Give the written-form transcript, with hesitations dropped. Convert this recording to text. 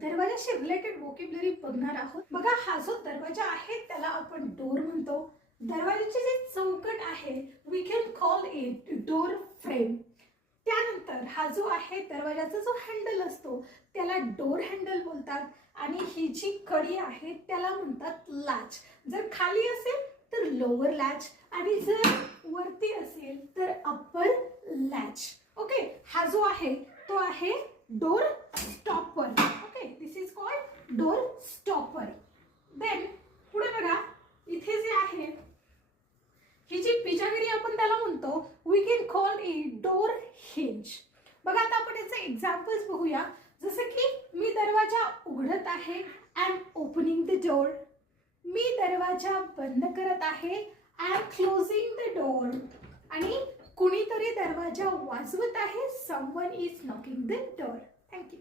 दरवाजाशी related vocabulary बघणार आहोत. बघा, हा जो दरवाजा आहे त्याला आपण डोर म्हणतो. दरवाजाची जी चौकट आहे we can call it door frame. त्यानंतर हा जो आहे दरवाजाचा जो हँडल असतो त्याला डोर हँडल बोलतात. आणि ही जी कडी आहे त्याला म्हणतात लॅच. जर खाली असेल तर लोअर लॅच आणि जर वरती असेल तर अप्पर लॅच. ओके, हा जो आहे तो आहे door stopper. Okay, this is called door stopper. Then पुढे बघा, इथे जे आहे ही जी बिजागरी आपण त्याला म्हणतो we can call it door hinge. बघा, आता आपण याचे एक्झाम्पल्स बघूया. जसं की मी दरवाजा उघडत आहे, I am opening the door. मी दरवाजा बंद करत आहे, I am closing the door. आणि कुणीतरी दरवाजा वाजवत आहे, someone is knocking the door. Thank you.